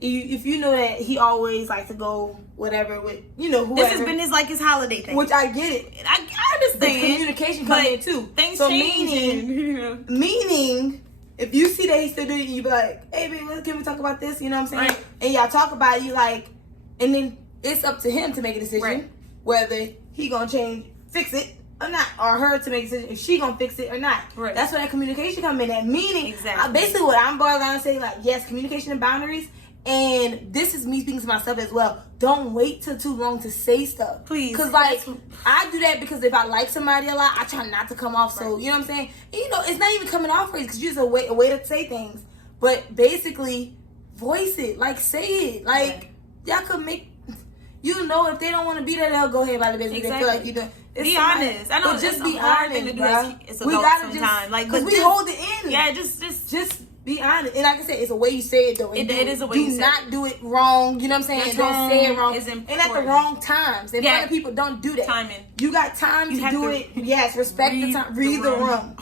if you know that he always likes to go whatever with whoever. This has been his holiday thing. Which I get it. I understand. The communication comes in too. Things changing. Meaning if you see that he's still doing it, you be like, hey, baby, can we talk about this? You know what I'm saying? Right. And y'all talk about it, you like, and then it's up to him to make a decision whether he gonna fix it, or not, or her to make a decision if she gonna fix it or not. Right. That's where that communication come in at. Meaning, exactly. Basically what I'm boiling down to say, like, yes, communication and boundaries. And this is me speaking to myself as well. Don't wait till too long to say stuff. Please. Because, like, I do that because if I like somebody a lot, I try not to come off. So, you know what I'm saying? And, you know, it's not even coming off crazy because you're just a way to say things. But basically, voice it. Like, say it. Like, y'all could make... You know, if they don't want to be there, they'll go ahead by the business. Exactly. They feel like you doing. Be honest. I know it's just be a hard honest, thing to do. Bro. It's we adult gotta sometimes. Like, because but we hold it in. Yeah, just be honest. And like I said, it's a way you say it though. It is a way you say it. Do not do it wrong. You know what I'm saying? Your Don't tone say it wrong. is And at the important. wrong times. In front of people, don't do that. Timing. You got time You to have do to it. Yes, respect the time. Read the room.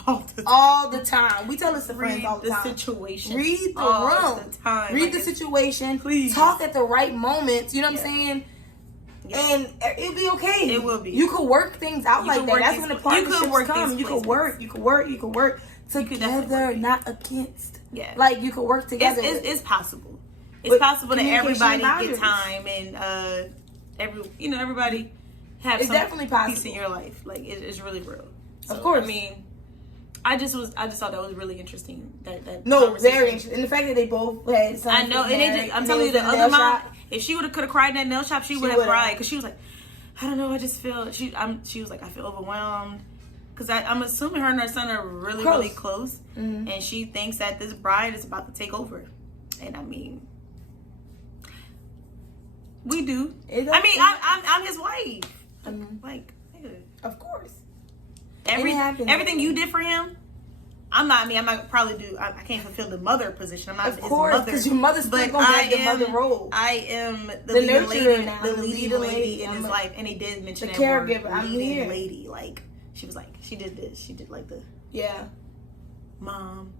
All the time. We tell this to friends all the time. Read the situation. Read the all room. The time. Read like the situation. Please. Talk at the right moments. You know what I'm Yeah. saying? Yeah. And it'll be okay. It will be. You could work things out like that. That's when the partnerships come. You could work together, not against. Yeah. Like you could work together. It's possible. It's With possible that everybody boundaries. get time and everybody have It's some definitely peace possible. in your life. Like it's really real. So, Of course. I mean, I just thought that was really interesting. That No, conversation. very interesting. And the fact that they both had something. I know, and I'm telling you, the other mom, if she could have cried in that nail shop, she would have cried because she was like, I don't know, I just feel she was like, I feel overwhelmed because I'm assuming her and her son are really close, Mm-hmm. and she thinks that this bride is about to take over, and I mean, we do. I'm his wife, like, of course, everything you did for him. I'm not probably do. I can't fulfill the mother position. I'm not of course, because your mother's still gonna have the mother role. I am the nurturer leading now, the the leading leading lady in lady. his life, and he did mention the that caregiver. word, I'm leading here. lady. Like she was like she did this. She did like the mom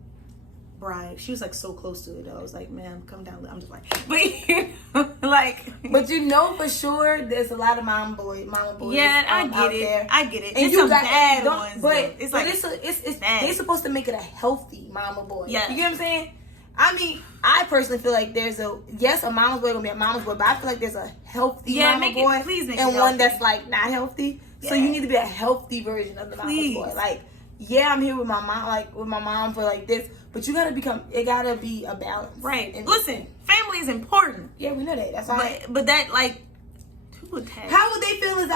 bride. She was like so close to it. I was like, man, come down. I'm just like, but you know, like, but you know for sure, there's a lot of mama boys. Yeah, I out get it. there. I get it. And it's you some got bad don't- ones, but though. It's like it's bad. they're supposed to make it a healthy mama boy. Yeah. You get what I'm saying? I mean, I personally feel like there's a mama's boy gonna be a mama's boy, but I feel like there's a healthy mama boy please make and it one healthy. that's like not healthy. So Yeah. you need to be a healthy version of the mama's boy. Like, yeah, I'm here with my mom, for like this, but you gotta it gotta be a balance. Right. And Listen, family is important. yeah, we know that. That's why. But that like, who would tag? How would they feel if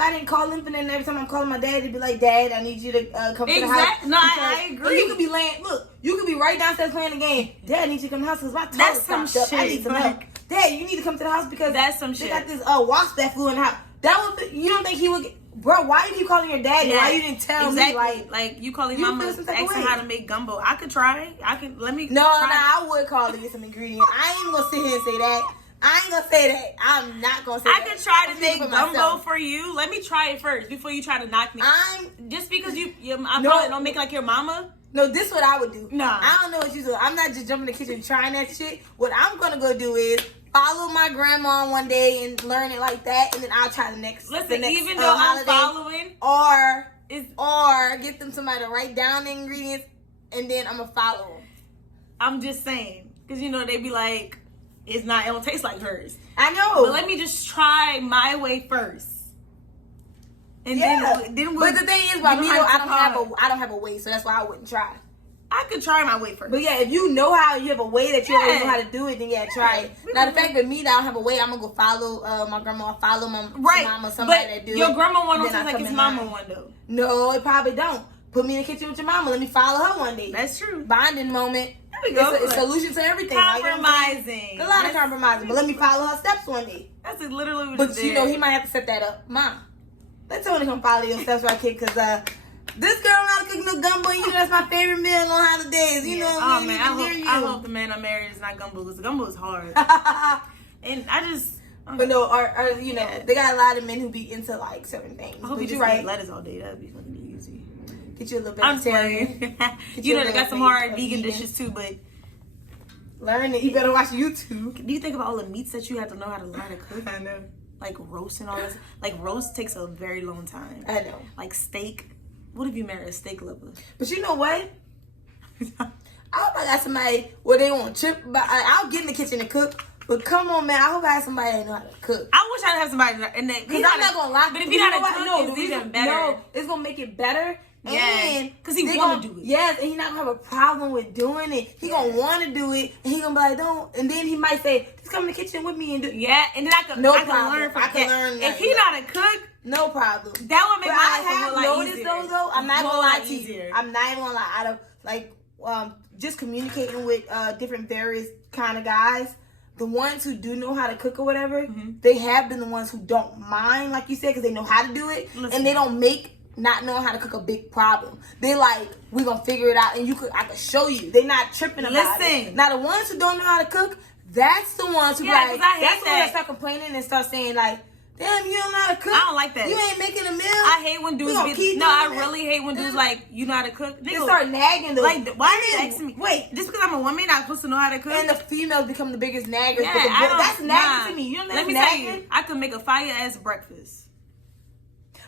I didn't call him, and then every time I'm calling my dad, he'd be like, Dad, I need you to come to the house. No, I agree. You could be you could be right downstairs playing the game. Dad, I need you to come to the house because my That's toilet's some stopped up. I shit, need some like- help. Dad, you need to come to the house because That's some they shit. got this wasp that flew in the house. That would you don't think he would bro, why you keep calling your dad? Yeah, Why you didn't tell me? Like you calling you mama feel some type of asking way. how to make gumbo. I could try. Let me No, try. I would call to get some ingredients. I ain't gonna sit here and say that. I ain't gonna say that. I'm not gonna say I that. could try to I'm make speaking for gumbo myself. for you. Let me try it first before you try to knock me. Just because I No. probably don't make like your mama. No, this is what I would do. Nah. I don't know what you do. I'm not just jumping in the kitchen trying that shit. What I'm gonna go do is follow my grandma one day and learn it like that, and then I'll try the next. Listen, next, even though I'm holiday, following, or get them somebody to write down the ingredients, and then I'm gonna follow them. I'm just saying because they be like, it don't taste like hers. I know. But let me just try my way first. And then we'll, but the thing is, by me though, have I don't have a way, so that's why I wouldn't try. I could try my way first. But yeah, if you know how you have a way that you already know how to do it, then try it. Now the fact that me that I don't have a way, I'm gonna go follow my grandma, follow my mama, somebody that do it. Your grandma one don't then taste like his mama one though. No, it probably don't. Put me in the kitchen with your mama. Let me follow her one day. That's true. Bonding moment. There we go. It's a solution to everything. Compromising. A lot of compromising. But let me follow her steps one day. That's literally what But he might have to set that up. Mom, let Tony come follow your steps right quick, because this girl know how to cook no gumbo. You know that's my favorite meal on holidays. You know what I mean? I hope the man I'm married is not gumbo, because gumbo is hard. And I just... But no, they got a lot of men who be into like certain things. I hope you just eat lettuce all day. That'd be fucking easy. Get you a little I'm vegetarian. playing. They got some hard vegan dishes too, but learn it. You better watch YouTube. Do you think about all the meats that you have to know how to learn how to cook? I know. Like roast and all this. Like roast takes a very long time. I know. Like steak. What if you marry a steak lover? But you know what? I hope I got somebody where they won't trip. But I'll get in the kitchen and cook. But come on, man. I hope I have somebody that know how to cook. I wish I'd have somebody in that. Because I'm not gonna lie. But if you're not a cook, no, it's even better. No, it's gonna make it better. Yeah, because he want to do it. Yes, and he's not gonna have a problem with doing it. He gonna want to do it, and he gonna be like, "Don't." And then he might say, "Just come in the kitchen with me and do." Yeah, and then I can learn from. I can learn. If he's not a cook, no problem. That would make my life a I whole lot have noticed easier. though, I'm not gonna lie to you. Easier. I'm not even gonna lie. Out of like just communicating with different various kind of guys. The ones who do know how to cook or whatever, they have been the ones who don't mind, like you said, because they know how to do it, and they don't make not knowing how to cook a big problem. They like, we gonna figure it out, and I could show you. They not tripping about it. Now the ones who don't know how to cook, that's the ones who like, that's the ones that start complaining and start saying like, damn, you don't know how to cook. I don't like that. You ain't making a meal. I hate when dudes I really hate when dudes like, you know how to cook. They start nagging though. Like, why are you asking me? Wait, just because I'm a woman, I'm supposed to know how to cook? And the females become the biggest naggers. Yeah, that's nagging to me. You know Let me tell you, I could make a fire-ass breakfast.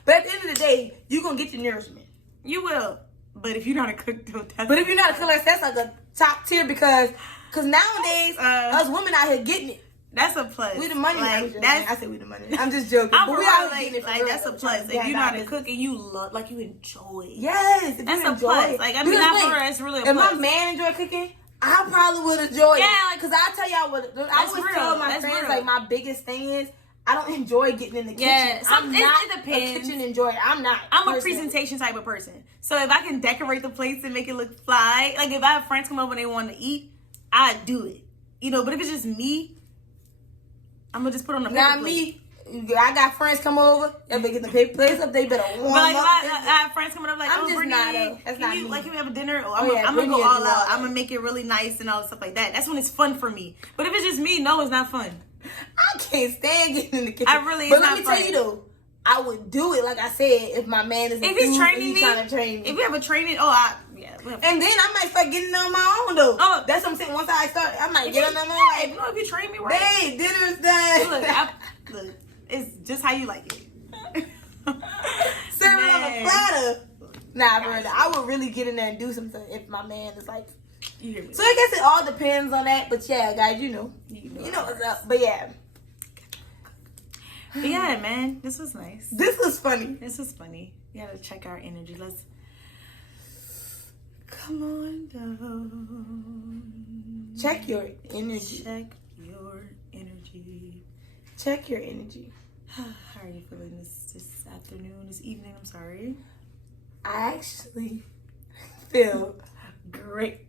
But at the end of the day, you gonna get your nourishment. You will. But if you're not a cook, but if you're not a cook, that's like a top tier because nowadays, us women out here getting it. That's a plus. We the money. Like, I say we the money. I'm just joking. I'm but we all like that's a plus. If you're not a cook and you love, like you enjoy it. Yes, that's a plus. Like, I mean, not for us, it's really a plus. If my man enjoy cooking, I probably would enjoy it. Yeah, because I tell y'all what, I always tell my friends, like, my biggest thing is, I don't enjoy getting in the kitchen. Yeah, I'm not it depends. a kitchen enjoyer. I'm not. I'm a presentation type of person. So if I can decorate the plates and make it look fly, like if I have friends come over and they want to eat, I do it. You know, but if it's just me, I'm gonna just put on the paper Not plate. Me. I got friends come over. If they get the paper plates up, they better warm but like, up. I have friends coming up like, I'm just Brittany, that's not me. Like, can we have a dinner? Or I'm gonna go all out. I'm gonna make it really nice and all stuff like that. That's when it's fun for me. But if it's just me, no, it's not fun. I can't stand getting in the kitchen. But let me tell you though, I would do it like I said if my man is. If he's training me, trying to train me. If we have a training, and then I might start getting on my own though. Oh, that's what I'm saying. Once I start, I might get on my own. Like, if you train me right, babe, dinner's done. Look, it's just how you like it. Serve it on a platter. Nah, Brenda, I would really get in there and do something if my man is like. You hear me? So I guess it all depends on that. But yeah, guys, you know what's up. But yeah. But yeah, man, this was nice. This was funny. This was funny. You gotta check our energy. Let's come on down. Check your energy. Check your energy. Check your energy. How are you feeling this afternoon, this evening? I'm sorry. I actually feel great.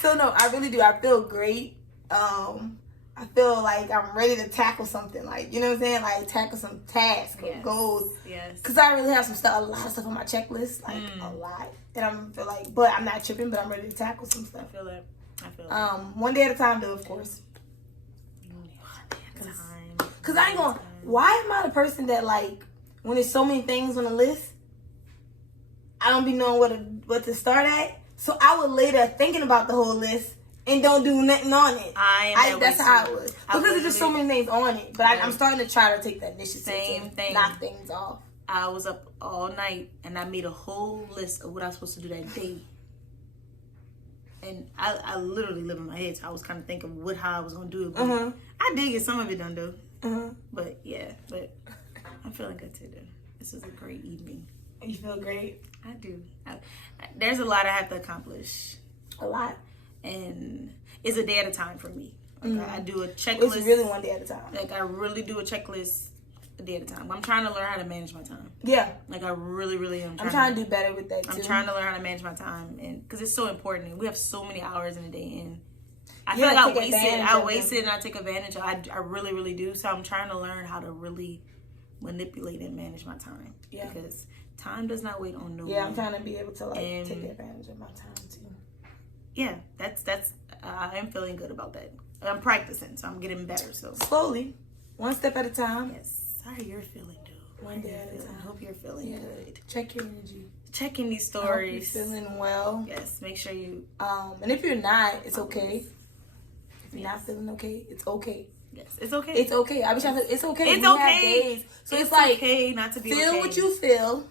So no, I really do. I feel great. I feel like I'm ready to tackle something, like, you know what I'm saying? Like, tackle some tasks or goals. Yes. Because I really have a lot of stuff on my checklist, like, a lot. And I feel like, but I'm not tripping, but I'm ready to tackle some stuff. I feel that. One day at a time, though, of course. Because I ain't going to, why am I the person that, like, when there's so many things on the list, I don't be knowing what to start at? So I would later thinking about the whole list and don't do nothing on it. That's how it was. Because there's just so many things on it. But I'm starting to try to take that initiative to knock things off. I was up all night and I made a whole list of what I was supposed to do that day. And I literally live in my head, so I was kind of thinking how I was going to do it. But I did get some of it done, though. But yeah, I'm feeling good today. This was a great evening. You feel great? I do. There's a lot I have to accomplish. A lot. And it's a day at a time for me. Like I do a checklist. It's really one day at a time. Like I really do a checklist a day at a time. I'm trying to learn how to manage my time. Yeah. Like I really, really am. I'm trying to do better with that too. I'm trying to learn how to manage my time, and because it's so important. And we have so many hours in a day, and I feel like I waste it, and I take advantage. I really, really do. So I'm trying to learn how to really manipulate and manage my time. Yeah. Because time does not wait on no one. Yeah, I'm trying to be able to take advantage of my time too. Yeah, that's I am feeling good about that. I'm practicing, so I'm getting better. So slowly, one step at a time. Yes. How you're feeling, dude? One day at a time. I hope you're feeling good. Check your energy. Checking these stories. I hope you're feeling well. Yes. Make sure you. And if you're not, it's okay. If you're not feeling okay, it's okay. Yes, it's okay. It's okay. I be trying to. It's okay. It's we okay. Have days. So it's like okay not to be feel okay. what you feel.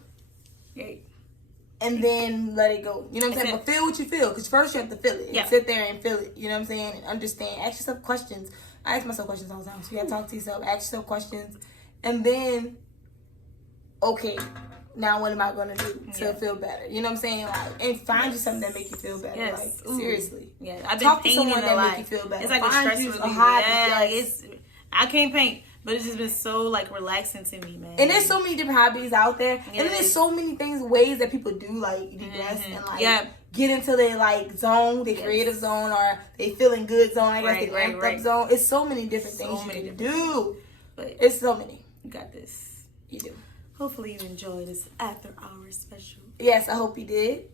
Right. and then let it go. You know what I'm saying? But feel what you feel, because first you have to feel it. And sit there and feel it. You know what I'm saying? And understand. Ask yourself questions. I ask myself questions all the time. So you gotta talk to yourself. Ask yourself questions. And then, okay, now what am I gonna do to feel better? You know what I'm saying? Like, and find you something that make you feel better. Like, seriously. Yeah, I've been talk to painting someone a that lot. make you feel better. It's like find a stress relief. Like I can't paint, but it's just been so like relaxing to me, man. And there's so many different hobbies out there, and then there's so many ways that people do like de-stress and like get into their like zone, their creative zone, or they feeling good zone. I guess they amped up zone. It's so many different things you can do. But it's so many. You got this. You do. Hopefully you enjoyed this after hours special. Yes, I hope you did.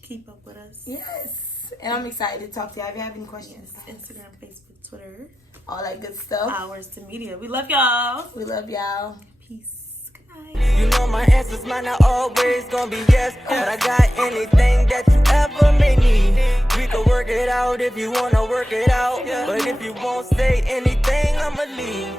Keep up with us. Yes, and I'm excited to talk to you. If you have any questions, Instagram, Facebook, Twitter, all that good stuff. Oursthemedia. We love y'all. We love y'all. Peace. Good night. You know my answers might not always gonna be yes, but I got anything that you ever may need. We can work it out if you wanna work it out, but if you won't say anything, I'ma leave.